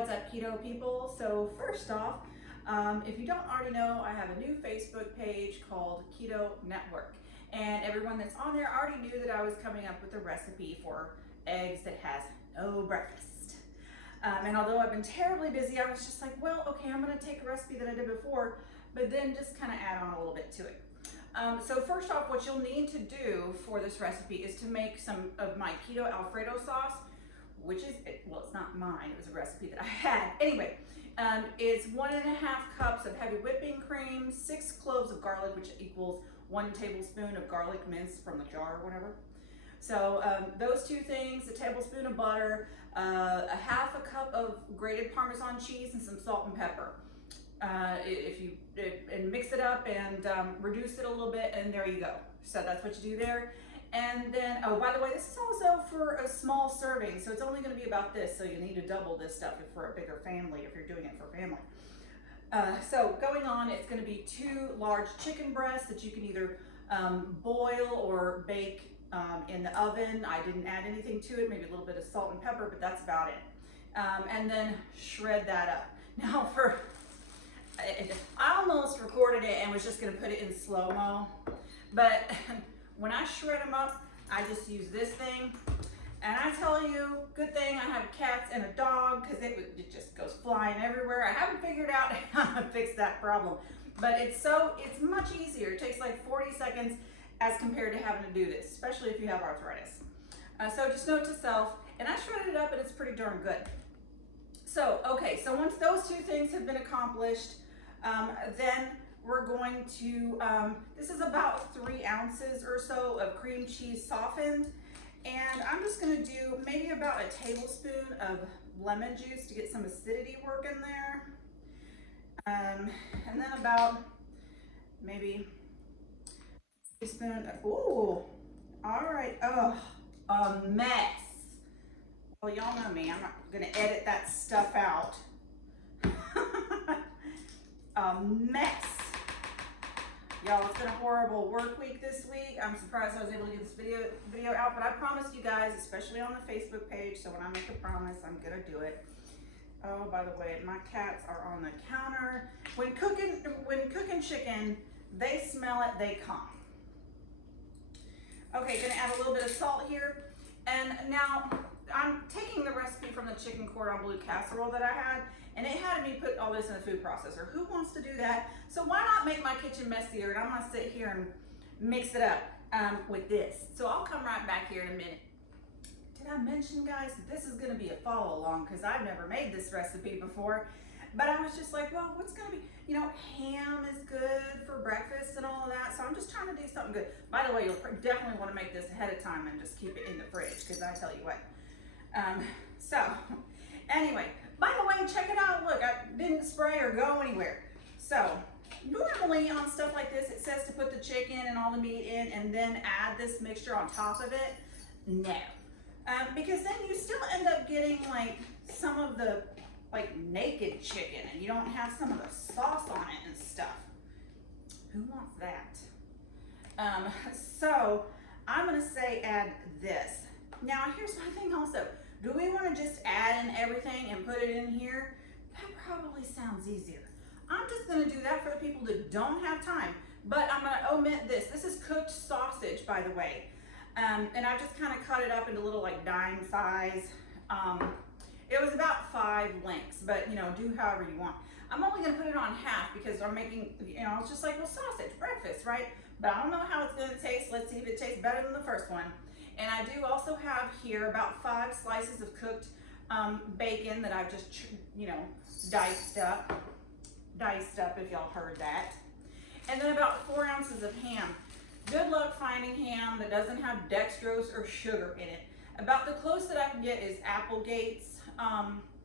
What's up, keto people? So first off, if you don't already know, I have a new Facebook page called Keto Network, and everyone that's on there already knew that I was coming up with a recipe for eggs that has no breakfast. And although I've been terribly busy, I was just like, well, okay, I'm gonna take a recipe that I did before, but then just kind of add on a little bit to it. So first off, what you'll need to do for this recipe is to make some of my keto Alfredo sauce, which is, well, it's not mine, it was a recipe that I had. Anyway, it's 1.5 cups of heavy whipping cream, 6 cloves of garlic, which equals 1 tablespoon of garlic minced from the jar or whatever. So those two things, a tablespoon of butter, a half a cup of grated Parmesan cheese, and some salt and pepper. And mix it up and reduce it a little bit, and there you go. So that's what you do there. And then, oh, by the way, this is also for a small serving, so it's only going to be about this, so you need to double this stuff for a bigger family, if you're doing it for family. So going on, it's going to be 2 large chicken breasts that you can either boil or bake in the oven. I didn't add anything to it, maybe a little bit of salt and pepper, but that's about it. And then shred that up. Now I almost recorded it and was just going to put it in slow-mo, but when I shred them up, I just use this thing, and I tell you, good thing I have cats and a dog, because it just goes flying everywhere. I haven't figured out how to fix that problem, but it's much easier. It takes like 40 seconds as compared to having to do this, especially if you have arthritis. So just note to self, and I shredded it up, and it's pretty darn good. So, okay, so once those 2 things have been accomplished, then we're going to, this is about 3 ounces or so of cream cheese softened. And I'm just gonna do maybe about a tablespoon of lemon juice to get some acidity working there. And then about maybe a teaspoon of, ooh, all right, oh, a mess. Well, y'all know me, I'm not gonna edit that stuff out. A mess. Y'all, it's been a horrible work week this week. I'm surprised I was able to get this video out, but I promised you guys, especially on the Facebook page, so when I make a promise, I'm gonna do it. Oh, by the way, my cats are on the counter. When cooking chicken, they smell it, they come. Okay, gonna add a little bit of salt here. And now I'm taking the recipe from the chicken Cordon Bleu casserole that I had, and it had me put all this in the food processor. Who wants to do that? So why not make my kitchen messier? And I'm gonna sit here and mix it up with this. So I'll come right back here in a minute. Did I mention, guys, that this is gonna be a follow along, because I've never made this recipe before. But I was just like, well, what's gonna be, you know, ham is good for breakfast and all of that. So I'm just trying to do something good. By the way, you'll definitely wanna make this ahead of time and just keep it in the fridge, because I tell you what. So anyway, by the way, check it out. Look, I didn't spray or go anywhere. So normally on stuff like this, it says to put the chicken and all the meat in and then add this mixture on top of it. No, because then you still end up getting like some of the like naked chicken, and you don't have some of the sauce on it and stuff. Who wants that? So I'm gonna say add this. Now here's my thing also. Do we want to just add in everything and put it in here? That probably sounds easier. I'm just going to do that for the people that don't have time, but I'm going to omit this. This is cooked sausage, by the way. And I just kind of cut it up into little like dime size. It was about 5 links, but you know, do however you want. I'm only going to put it on half because I'm making, you know, it's just like, well, sausage, breakfast, right? But I don't know how it's going to taste. Let's see if it tastes better than the first one. And I do also have here about 5 slices of cooked bacon that I've just, you know, diced up if y'all heard that. And then about 4 ounces of ham. Good luck finding ham that doesn't have dextrose or sugar in it. About the closest that I can get is Applegate's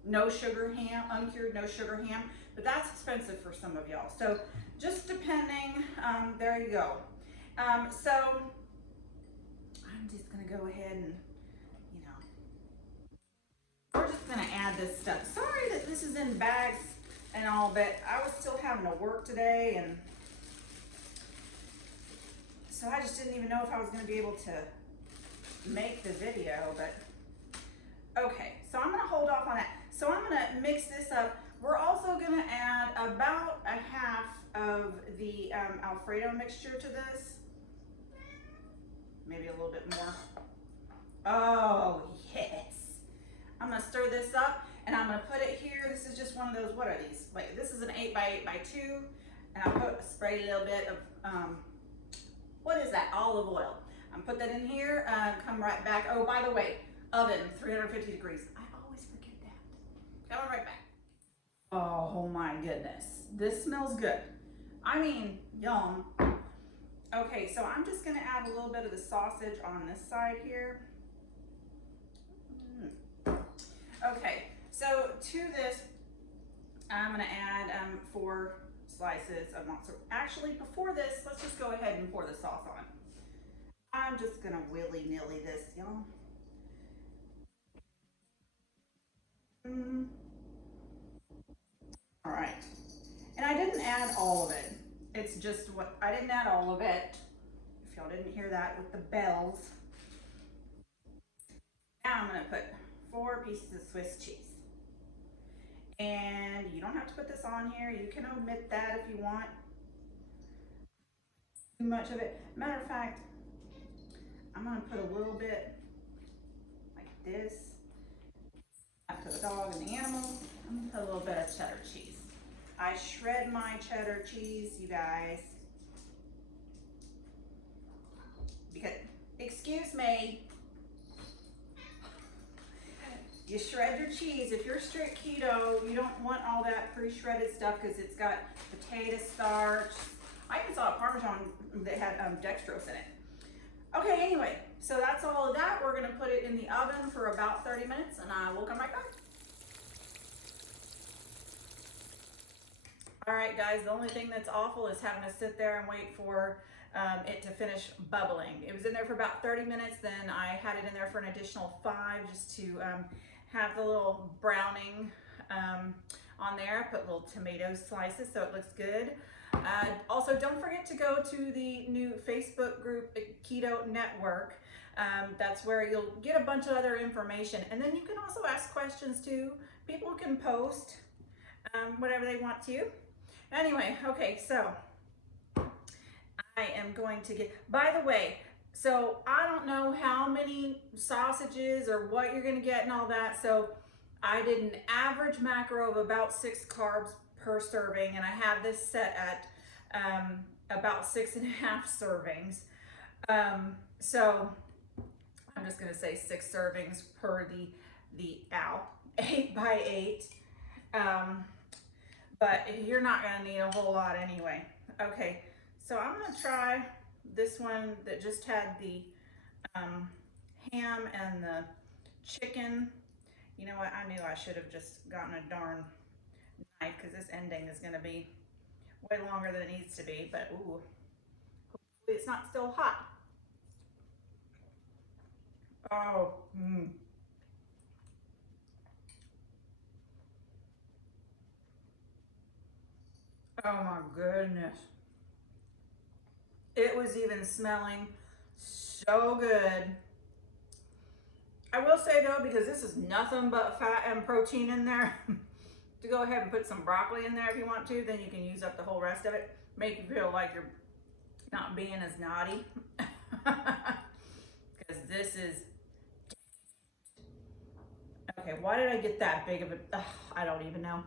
no sugar ham, uncured no sugar ham, but that's expensive for some of y'all. So just depending, there you go. So I'm just gonna go ahead and, you know, we're just gonna add this stuff. Sorry that this is in bags and all, but I was still having to work today, and so I just didn't even know if I was gonna be able to make the video, but okay. So I'm gonna hold off on that. So I'm gonna mix this up. We're also gonna add about a half of the Alfredo mixture to this. Maybe a little bit more. Oh, yes. I'm gonna stir this up and I'm gonna put it here. This is just one of those, what are these? Like, this is an 8 by 8 by 2. And I'll spray a little bit of, what is that? Olive oil. I'm put that in here, come right back. Oh, by the way, oven, 350 degrees. I always forget that. Coming right back. Oh my goodness. This smells good. I mean, yum. Okay, so I'm just gonna add a little bit of the sausage on this side here. Okay, so to this, I'm gonna add 4 slices of mozzarella. Actually, before this, let's just go ahead and pour the sauce on. I'm just gonna willy-nilly this, y'all. All right, and I didn't add all of it. It's just what, I didn't add all of it. If y'all didn't hear that with the bells. Now I'm gonna put 4 pieces of Swiss cheese. And you don't have to put this on here. You can omit that if you want. Too much of it. Matter of fact, I'm gonna put a little bit like this. After the dog and the animal, I'm gonna put a little bit of cheddar cheese. I shred my cheddar cheese, you guys. Because, excuse me, you shred your cheese. If you're strict keto, you don't want all that pre-shredded stuff because it's got potato starch. I even saw a Parmesan that had dextrose in it. Okay, anyway, so that's all of that. We're gonna put it in the oven for about 30 minutes and I will come right back. All right, guys, the only thing that's awful is having to sit there and wait for it to finish bubbling. It was in there for about 30 minutes, then I had it in there for an additional 5 just to have the little browning on there. I put little tomato slices so it looks good. Also, don't forget to go to the new Facebook group, Keto Network. That's where you'll get a bunch of other information. And then you can also ask questions too. People can post whatever they want to. Anyway, okay, so I am going to get, by the way, so I don't know how many sausages or what you're gonna get and all that. So I did an average macro of about 6 carbs per serving, and I have this set at about 6.5 servings. So I'm just gonna say 6 servings per the 8 by 8. But you're not gonna need a whole lot anyway. Okay, so I'm gonna try this one that just had the ham and the chicken. You know what, I knew I should have just gotten a darn knife because this ending is gonna be way longer than it needs to be, but ooh, hopefully it's not still hot. Oh, Oh my goodness. It was even smelling so good. I will say though, because this is nothing but fat and protein in there, to go ahead and put some broccoli in there if you want to, then you can use up the whole rest of it. Make you feel like you're not being as naughty. Because this is, okay, why did I get that big of a, I don't even know.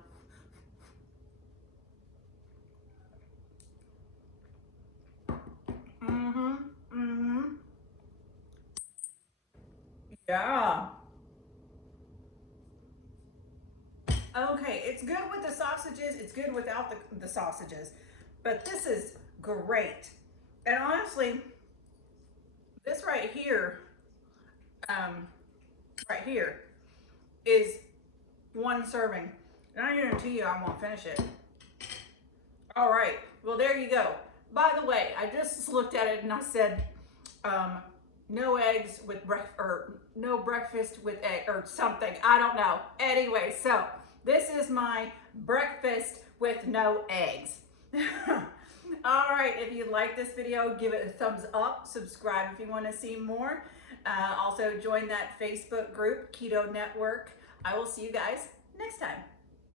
Yeah. Okay, it's good with the sausages. It's good without the sausages. But this is great. And honestly, this right here is 1 serving. And I guarantee you I won't finish it. All right, well, there you go. By the way, I just looked at it and I said, no eggs with no breakfast with egg or something. I don't know. Anyway, so this is my breakfast with no eggs. All right, if you like this video, give it a thumbs up. Subscribe if you want to see more. Also join that Facebook group, Keto Network. I will see you guys next time.